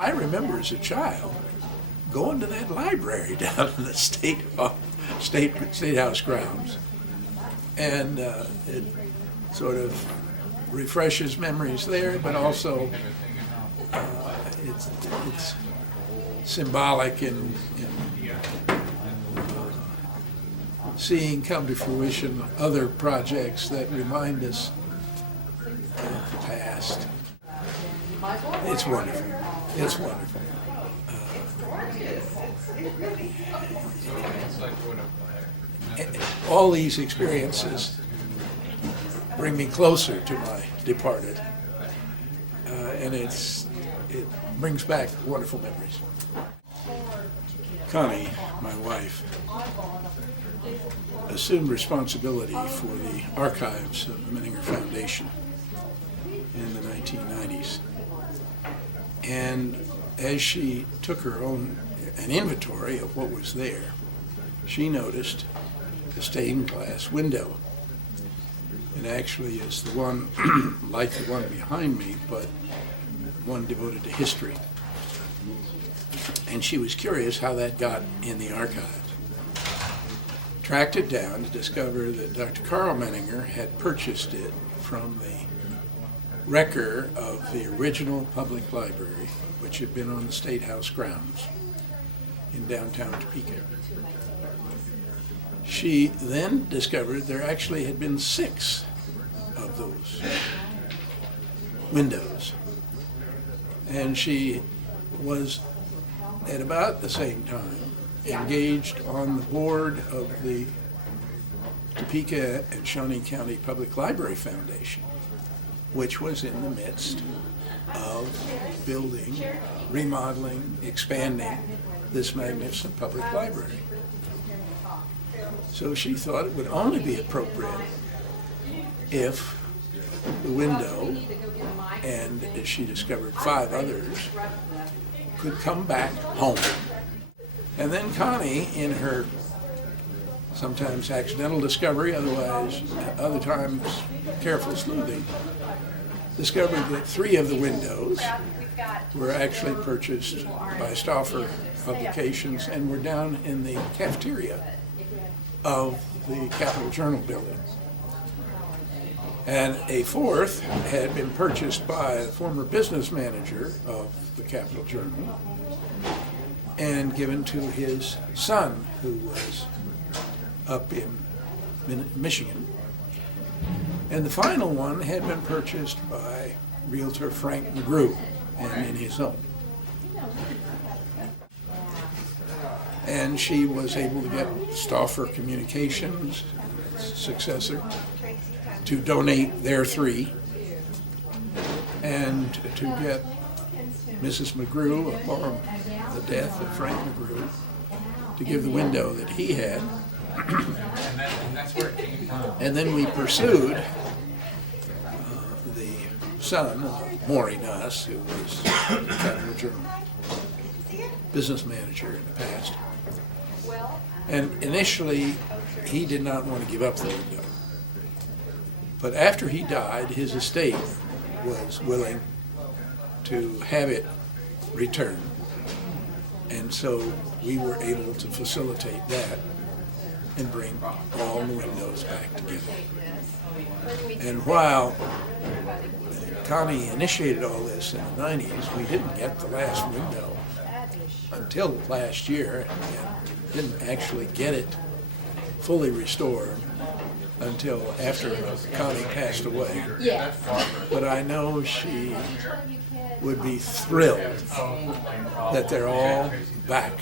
I remember as a child going to that library down in the state house grounds, and it sort of refreshes memories there, but also it's symbolic in seeing come to fruition other projects that remind us of the past. It's wonderful. It's wonderful. All these experiences bring me closer to my departed, and it brings back wonderful memories. Connie, my wife, assumed responsibility for the archives of the Menninger Foundation in the 1990s. And as she took an inventory of what was there, she noticed the stained glass window. It actually is the one, like the one behind me, but one devoted to history. And she was curious how that got in the archives. Tracked it down to discover that Dr. Carl Menninger had purchased it from the wrecker of the original public library, which had been on the State House grounds in downtown Topeka. She then discovered there actually had been 6 of those windows. And she was, at about the same time, engaged on the board of the Topeka and Shawnee County Public Library Foundation, which was in the midst of building, remodeling, expanding this magnificent public library. So she thought it would only be appropriate if the window, and as she discovered 5 others, could come back home. And then Connie, in her sometimes accidental discovery, other times careful sleuthing, discovered that 3 of the windows were actually purchased by Stauffer Publications and were down in the cafeteria of the Capitol Journal building. And a 4th had been purchased by a former business manager of the Capitol Journal and given to his son, who was up in Michigan. And the final one had been purchased by realtor Frank McGrew and in his home. And she was able to get Stauffer Communications, successor, to donate their 3, and to get Mrs. McGrew, upon the death of Frank McGrew, to give the window that he had. And then we pursued the son of Maury Nuss, who was the Capitol Journal business manager in the past. And initially, he did not want to give up the window. But after he died, his estate was willing to have it returned. And so we were able to facilitate that and bring all the windows back together. And while Connie initiated all this in the 90s, we didn't get the last window until last year, and didn't actually get it fully restored until after Connie passed away. Yes. But I know she would be thrilled that they're all back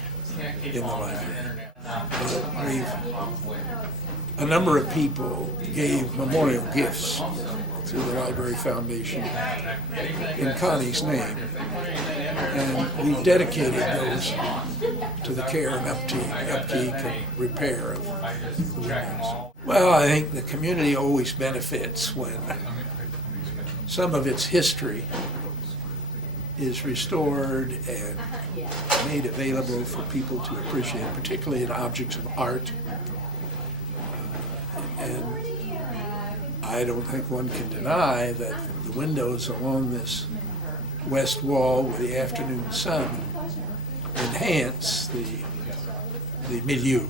in the library. A number of people gave memorial gifts through the Library Foundation in Connie's name, and we dedicated those to the care and upkeep and repair of the windows. Well, I think the community always benefits when some of its history is restored and made available for people to appreciate, particularly in objects of art. And I don't think one can deny that the windows along this west wall with the afternoon sun enhance the milieu.